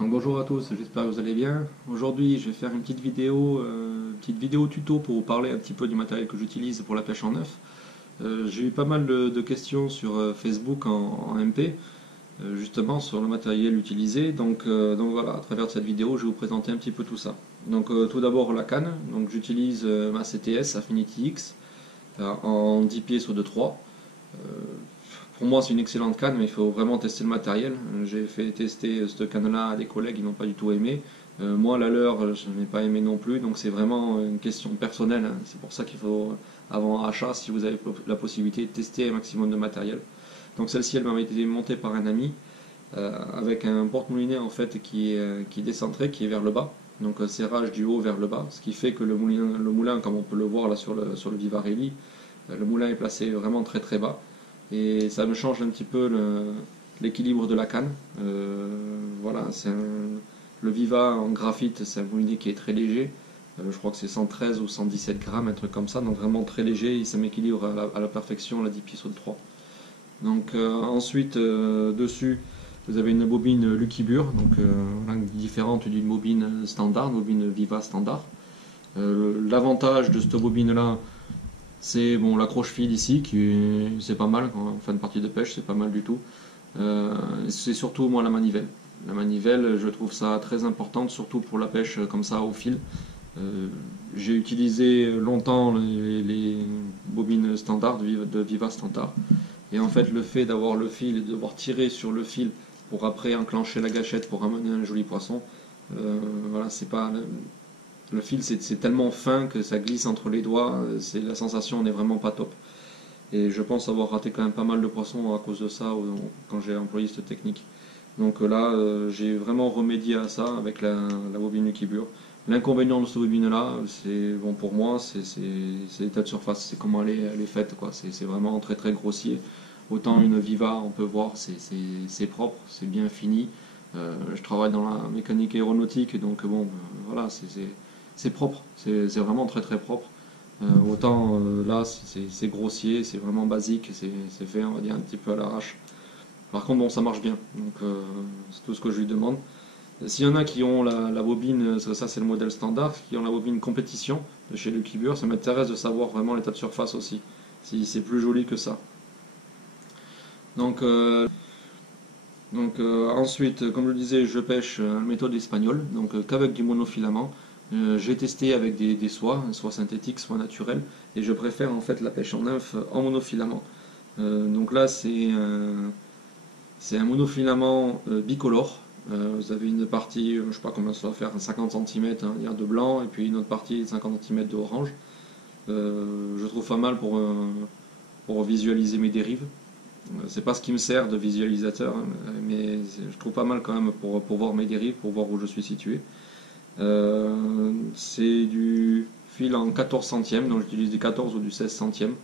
Donc bonjour à tous, j'espère que vous allez bien. Aujourd'hui, je vais faire une petite vidéo tuto pour vous parler un petit peu du matériel que j'utilise pour la pêche en neuf. J'ai eu pas mal de questions sur Facebook en MP, justement sur le matériel utilisé. Donc voilà, à travers de cette vidéo, je vais vous présenter un petit peu tout ça. Donc tout d'abord la canne. Donc j'utilise ma CTS Affinity X en 10 pieds sur 2.3. Pour moi, c'est une excellente canne, mais il faut vraiment tester le matériel. J'ai fait tester cette canne-là à des collègues, ils n'ont pas du tout aimé. Moi, la leur, je n'ai pas aimé non plus, donc c'est vraiment une question personnelle, hein. C'est pour ça qu'il faut, avant achat, si vous avez la possibilité, de tester un maximum de matériel. Donc celle-ci, elle m'a été montée par un ami, avec un porte-moulinet en fait qui est décentré, qui est vers le bas. Donc serrage du haut vers le bas, ce qui fait que le moulin comme on peut le voir là sur le Vivarelli, le moulin est placé vraiment très très bas et ça me change un petit peu l'équilibre de la canne. Voilà, le Viva en graphite, c'est un moulinet qui est très léger. Je crois que c'est 113 ou 117 grammes, un truc comme ça, donc vraiment très léger et ça m'équilibre à la perfection la 10 pieds sur 3. Donc ensuite, dessus, vous avez une bobine Lucky Bure, donc différente d'une bobine standard, une bobine Viva standard. L'avantage de cette bobine là, c'est bon, l'accroche-fil ici, c'est pas mal, quand on fait une partie de pêche, c'est pas mal du tout. C'est surtout moi la manivelle. La manivelle, je trouve ça très importante, surtout pour la pêche comme ça au fil. J'ai utilisé longtemps les bobines standards de Viva standard. Et en fait, le fait d'avoir le fil et de devoir tirer sur le fil pour après enclencher la gâchette pour ramener un joli poisson, voilà, c'est pas. Le fil, c'est tellement fin que ça glisse entre les doigts, la sensation n'est vraiment pas top. Et je pense avoir raté quand même pas mal de poissons à cause de ça quand j'ai employé cette technique. Donc là, j'ai vraiment remédié à ça avec la bobine Lucky Bure. L'inconvénient de cette bobine-là, c'est bon pour moi, c'est l'état de surface, c'est comment elle est faite, quoi. C'est vraiment très très grossier. Autant une Viva, on peut voir, c'est propre, c'est bien fini. Je travaille dans la mécanique aéronautique, donc bon, voilà, c'est propre, c'est vraiment très très propre. Autant là, c'est grossier, c'est vraiment basique, c'est fait, on va dire, un petit peu à l'arrache. Par contre, bon, ça marche bien, donc c'est tout ce que je lui demande. S'il y en a qui ont la bobine, ça c'est le modèle standard, qui ont la bobine compétition de chez Lucky Bure, ça m'intéresse de savoir vraiment l'état de surface aussi, si c'est plus joli que ça. Donc, ensuite, comme je le disais, je pêche méthode espagnole, donc qu'avec du monofilament. J'ai testé avec des soies, soit synthétiques, soit naturelles, et je préfère en fait la pêche en nymphe en monofilament. Donc là, c'est un monofilament bicolore. Vous avez une partie, je ne sais pas combien ça va faire, 50 cm hein, de blanc, et puis une autre partie 50 cm de orange. Je trouve pas mal pour visualiser mes dérives. C'est pas ce qui me sert de visualisateur, hein, mais je trouve pas mal quand même pour voir mes dérives, pour voir où je suis situé. C'est du fil en 14 centièmes, donc j'utilise du 14 ou du 16 centièmes.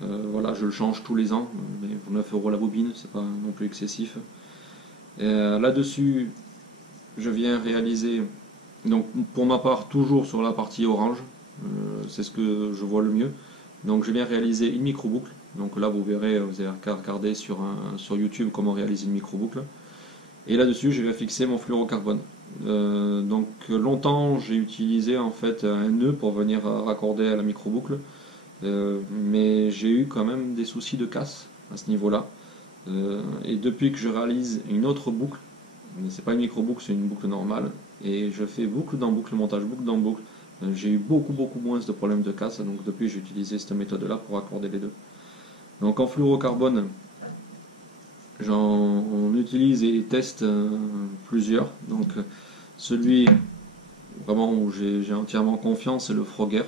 Voilà, je le change tous les ans, mais pour 9 euros la bobine, c'est pas non plus excessif. Là-dessus, je viens réaliser, donc pour ma part, toujours sur la partie orange, c'est ce que je vois le mieux. Donc je viens réaliser une micro-boucle. Donc là, vous verrez, vous allez regarder sur YouTube comment réaliser une micro-boucle. Et là-dessus, je vais fixer mon fluorocarbone. Donc longtemps, j'ai utilisé en fait un nœud pour venir raccorder à la micro-boucle. Mais j'ai eu quand même des soucis de casse à ce niveau-là. Et depuis que je réalise une autre boucle, mais c'est pas une micro-boucle, c'est une boucle normale, et je fais boucle dans boucle, montage boucle dans boucle, j'ai eu beaucoup moins de problèmes de casse, donc depuis j'ai utilisé cette méthode-là pour accorder les deux. Donc en fluorocarbone, on utilise et teste plusieurs. Donc celui vraiment où j'ai entièrement confiance, c'est le Frogger,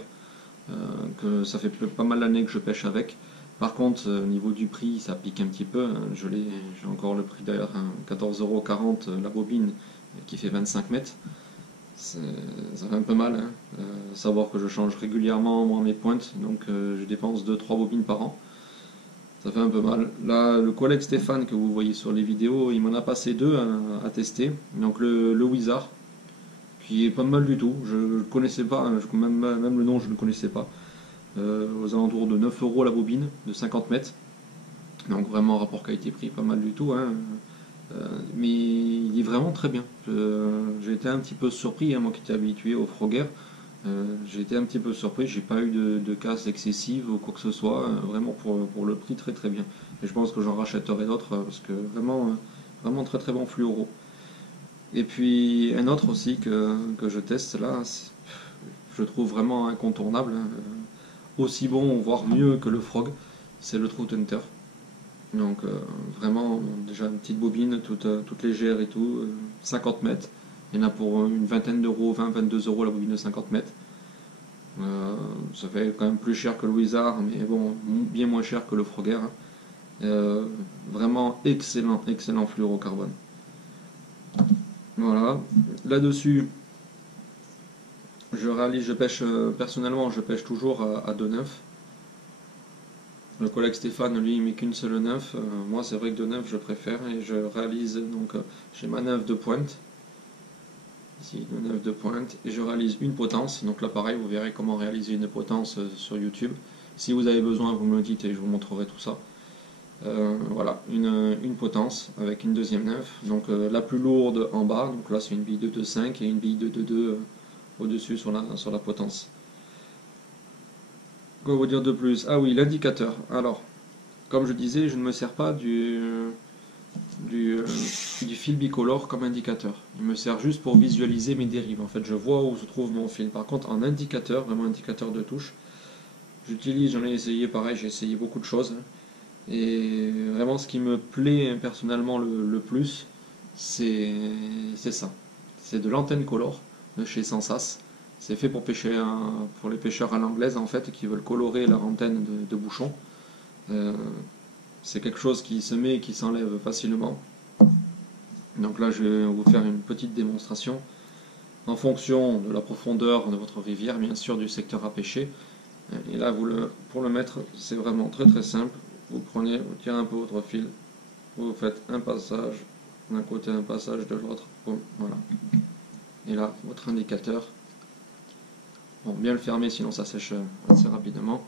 que ça fait pas mal d'années que je pêche avec. Par contre, au niveau du prix, ça pique un petit peu, hein. J'ai encore le prix d'ailleurs, hein, 14,40 € la bobine qui fait 25 mètres. Ça fait un peu mal, hein. Savoir que je change régulièrement moi, mes pointes, donc je dépense 2-3 bobines par an. Ça fait un peu mal. Là, le collègue Stéphane que vous voyez sur les vidéos, il m'en a passé deux à tester. Donc le Wizard, qui est pas mal du tout. Je ne le connaissais pas, hein. Même le nom je ne le connaissais pas. Aux alentours de 9 € la bobine de 50 mètres. Donc vraiment rapport qualité-prix, pas mal du tout, hein. Mais il est vraiment très bien. J'ai été un petit peu surpris, hein, moi qui étais habitué au Frogger. J'ai été un petit peu surpris, j'ai pas eu de casse excessive ou quoi que ce soit, vraiment pour le prix très très bien. Et je pense que j'en rachèterai d'autres parce que vraiment, vraiment très très bon fluoro. Et puis un autre aussi que je teste là, je trouve vraiment incontournable, hein, aussi bon voire mieux que le Frog, c'est le Trout Hunter. Donc vraiment déjà une petite bobine toute légère et tout, 50 mètres. Il y en a pour une vingtaine d'euros, 20-22 € la bobine de 50 mètres. Ça fait quand même plus cher que le Wizard, mais bon, bien moins cher que le Frogger, hein. Vraiment excellent, excellent fluorocarbone. Voilà. Là-dessus, je pêche, personnellement, je pêche toujours à 2,9. Le collègue Stéphane, lui, il met qu'une seule 9. Moi, c'est vrai que 2,9, je préfère. Et je réalise, donc, j'ai ma 9 de pointe. Ici, le 9 de pointe. Et je réalise une potence. Donc là, pareil, vous verrez comment réaliser une potence sur YouTube. Si vous avez besoin, vous me le dites et je vous montrerai tout ça. Voilà, une potence avec une deuxième 9. Donc la plus lourde en bas. Donc là, c'est une bille de 2,5 et une bille de 2,2 au-dessus sur la potence. Quoi vous dire de plus? Ah oui, l'indicateur. Alors, comme je disais, je ne me sers pas du fil bicolore comme indicateur. Il me sert juste pour visualiser mes dérives. En fait, je vois où se trouve mon fil. Par contre, en indicateur, vraiment indicateur de touche, j'en ai essayé pareil, j'ai essayé beaucoup de choses. Et vraiment, ce qui me plaît personnellement le plus, c'est ça. C'est de l'antenne color de chez Sensas. C'est fait pour pêcher pour les pêcheurs à l'anglaise en fait qui veulent colorer leur antenne de bouchon. C'est quelque chose qui se met et qui s'enlève facilement. Donc là, je vais vous faire une petite démonstration. En fonction de la profondeur de votre rivière, bien sûr, du secteur à pêcher. Et là, pour le mettre, c'est vraiment très très simple. Vous tirez un peu votre fil, vous faites un passage d'un côté, un passage de l'autre. Voilà. Et là, votre indicateur. Bon, bien le fermer, sinon ça sèche assez rapidement.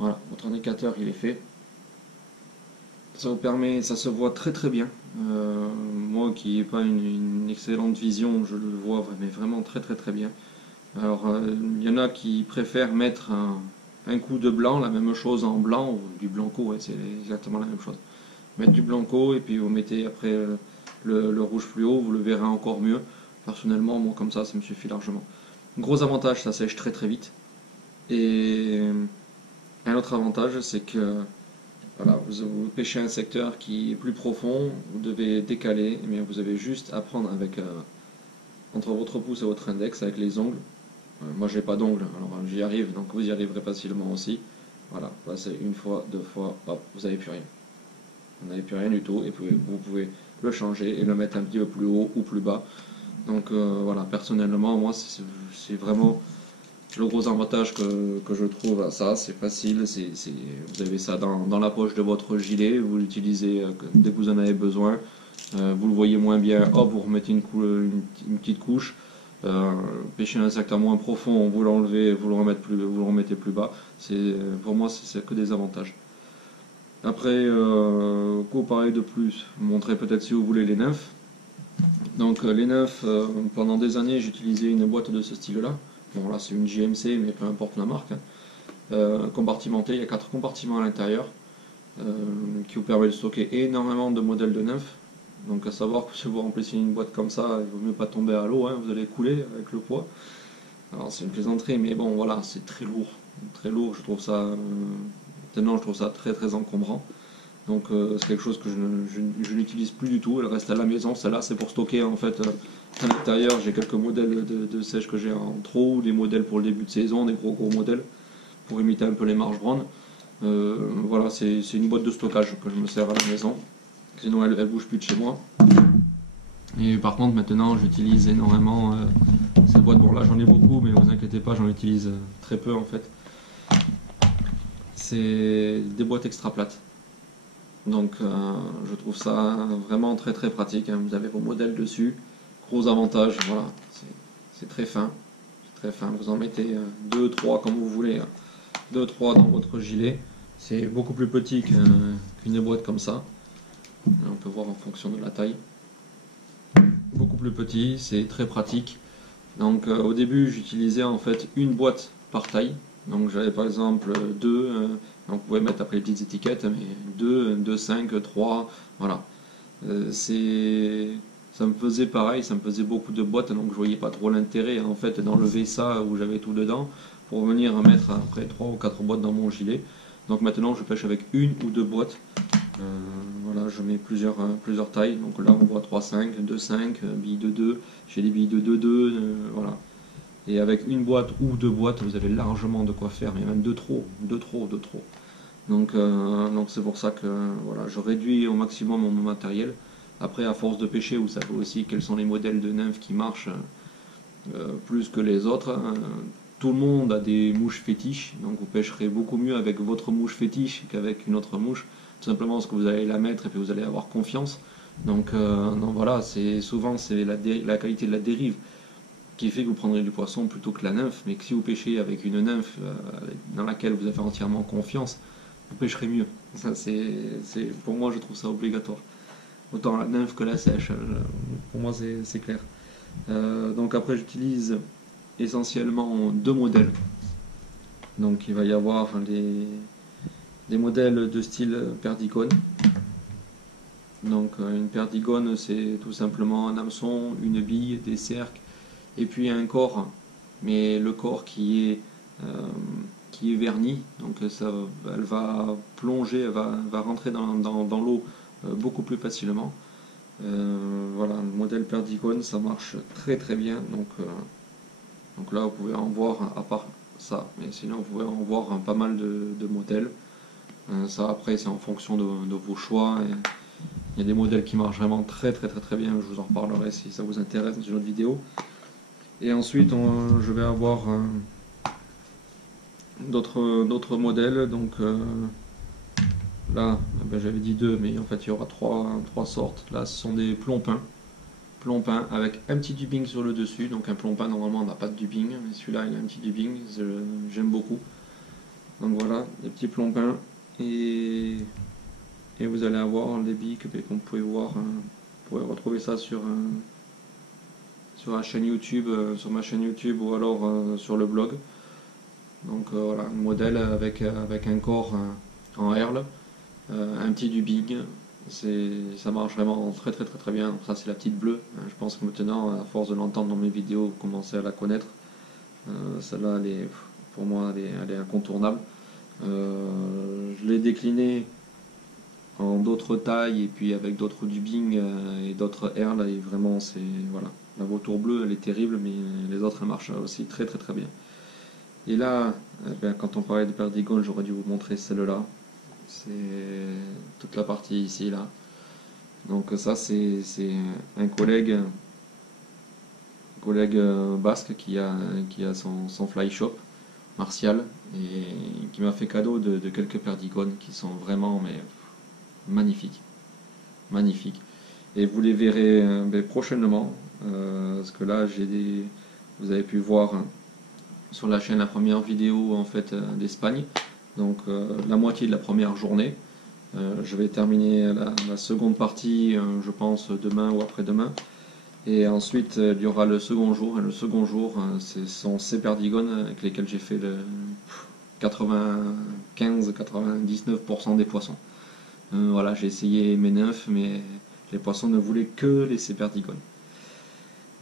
Voilà, votre indicateur, il est fait. Ça vous permet, ça se voit très très bien. Moi qui n'ai pas une excellente vision, je le vois mais vraiment très très très bien. Alors il y en a qui préfèrent mettre un coup de blanc, la même chose en blanc, ou du blanco, ouais, c'est exactement la même chose. Mettre du blanco et puis vous mettez après le rouge fluo, vous le verrez encore mieux. Personnellement, moi comme ça me suffit largement. Gros avantage, ça sèche très très vite. Et un autre avantage, c'est que voilà, vous pêchez un secteur qui est plus profond, vous devez décaler, mais vous avez juste à prendre avec entre votre pouce et votre index avec les ongles. Moi j'ai pas d'ongles, alors j'y arrive, donc vous y arriverez facilement aussi. Voilà, passez une fois, deux fois, hop, vous n'avez plus rien. Vous n'avez plus rien du tout, et vous pouvez le changer et le mettre un petit peu plus haut ou plus bas. Donc voilà, personnellement, moi c'est vraiment le gros avantage que je trouve à ça. C'est facile, vous avez ça dans la poche de votre gilet, vous l'utilisez dès que vous en avez besoin. Vous le voyez moins bien, hop, vous remettez une petite couche. Pêcher un secteur moins profond, vous l'enlevez, vous le remettez plus bas. Pour moi, c'est que des avantages. Après, quoi parler de plus? Vous montrer peut-être si vous voulez les nymphes. Donc les nymphes, pendant des années, j'utilisais une boîte de ce style-là. Bon là c'est une JMC, mais peu importe la marque, hein. Compartimentée, il y a 4 compartiments à l'intérieur qui vous permettent de stocker énormément de modèles de nymphes. Donc à savoir que si vous remplissez une boîte comme ça, il vaut mieux pas tomber à l'eau, hein, vous allez couler avec le poids. Alors c'est une plaisanterie, mais bon voilà, c'est très lourd. Très lourd, je trouve ça. Maintenant je trouve ça très très encombrant. Donc c'est quelque chose que je n'utilise plus du tout, elle reste à la maison. Celle-là c'est pour stocker en fait à l'intérieur. J'ai quelques modèles de sèche que j'ai en trop, des modèles pour le début de saison, des gros modèles pour imiter un peu les marges brunes. Voilà, c'est une boîte de stockage que je me sers à la maison, sinon elle bouge plus de chez moi. Et par contre maintenant j'utilise énormément ces boîtes. Bon là j'en ai beaucoup, mais vous inquiétez pas, j'en utilise très peu en fait. C'est des boîtes extra plates. Donc je trouve ça vraiment très très pratique, hein. Vous avez vos modèles dessus, gros avantage, voilà, c'est très fin, vous en mettez 2, 3 comme vous voulez, 2, 3 dans votre gilet, c'est beaucoup plus petit qu'une boîte comme ça, on peut voir en fonction de la taille. beaucoup plus petit, c'est très pratique. Donc au début j'utilisais en fait une boîte par taille. Donc j'avais par exemple deux, donc vous pouvez mettre après les petites étiquettes, mais 2, 5, 3, voilà. Ça me faisait pareil, ça me faisait beaucoup de boîtes, donc je voyais pas trop l'intérêt en fait d'enlever ça où j'avais tout dedans pour venir mettre après 3 ou 4 boîtes dans mon gilet. Donc maintenant je pêche avec une ou deux boîtes. Voilà, je mets plusieurs tailles. Donc là on voit 3,5, 2,5, billes de 2, j'ai des billes de 2,2, voilà. Et avec une boîte ou deux boîtes, vous avez largement de quoi faire, mais même de trop. Donc c'est pour ça que voilà, je réduis au maximum mon matériel. Après, à force de pêcher, vous savez aussi quels sont les modèles de nymphes qui marchent plus que les autres. Tout le monde a des mouches fétiches, donc vous pêcherez beaucoup mieux avec votre mouche fétiche qu'avec une autre mouche, tout simplement parce que vous allez la mettre et puis vous allez avoir confiance. Donc voilà, souvent c'est la qualité de la dérive qui fait que vous prendrez du poisson plutôt que la nymphe, mais que si vous pêchez avec une nymphe dans laquelle vous avez entièrement confiance, vous pêcherez mieux. Ça, pour moi, je trouve ça obligatoire. Autant la nymphe que la sèche, pour moi c'est clair. Donc après j'utilise essentiellement deux modèles. Donc il va y avoir des modèles de style perdigone. Donc une perdigone c'est tout simplement un hameçon, une bille, des cercles et puis un corps, mais le corps qui est verni, donc elle va plonger, elle va rentrer dans l'eau beaucoup plus facilement. Voilà, le modèle perdigone ça marche très très bien, donc là vous pouvez en voir à part ça, mais sinon vous pouvez en voir pas mal de modèles. Ça après c'est en fonction de vos choix. Il y a des modèles qui marchent vraiment très bien, je vous en reparlerai si ça vous intéresse dans une autre vidéo. Et ensuite je vais avoir d'autres modèles, donc là j'avais dit deux, mais en fait il y aura trois sortes. Là ce sont des plompins avec un petit dubbing sur le dessus. Donc un plompin normalement n'a pas de dubbing, mais celui-là il a un petit dubbing, j'aime beaucoup. Donc voilà, des petits plompins, et vous allez avoir les billes comme vous pouvez voir, vous pouvez retrouver ça sur la chaîne YouTube, sur ma chaîne YouTube, ou alors sur le blog. Donc voilà, un modèle avec un corps en herle, un petit dubbing. Ça marche vraiment très bien. Donc ça c'est la petite bleue. Je pense que maintenant, à force de l'entendre dans mes vidéos, vous commencez à la connaître. Celle-là, pour moi, elle est incontournable. Je l'ai déclinée en d'autres tailles et puis avec d'autres dubbing et d'autres herles, et vraiment voilà. La vautour bleue elle est terrible, mais les autres elles marchent aussi très bien. Et là, quand on parlait de perdigone, j'aurais dû vous montrer celle-là. C'est toute la partie ici là. Donc ça c'est un collègue basque qui a son fly shop, Martial, et qui m'a fait cadeau de quelques perdigones qui sont vraiment magnifiques. Et vous les verrez prochainement, parce que là vous avez pu voir sur la chaîne la première vidéo en fait d'Espagne, donc la moitié de la première journée. Je vais terminer la seconde partie, je pense demain ou après-demain, et ensuite il y aura le second jour, et le second jour ce sont ces perdigones avec lesquels j'ai fait le 95-99% des poissons. Voilà, j'ai essayé mes nymphes, mais les poissons ne voulaient que les perdigones.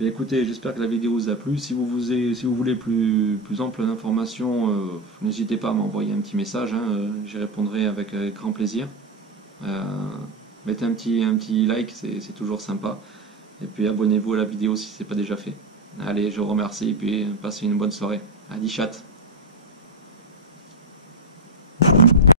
Mais écoutez, j'espère que la vidéo vous a plu. Si vous voulez plus ample d'informations, n'hésitez pas à m'envoyer un petit message, j'y répondrai avec grand plaisir. Mettez un petit like, c'est toujours sympa. Et puis abonnez-vous à la vidéo si ce n'est pas déjà fait. Allez, je vous remercie et puis passez une bonne soirée. Adi chat.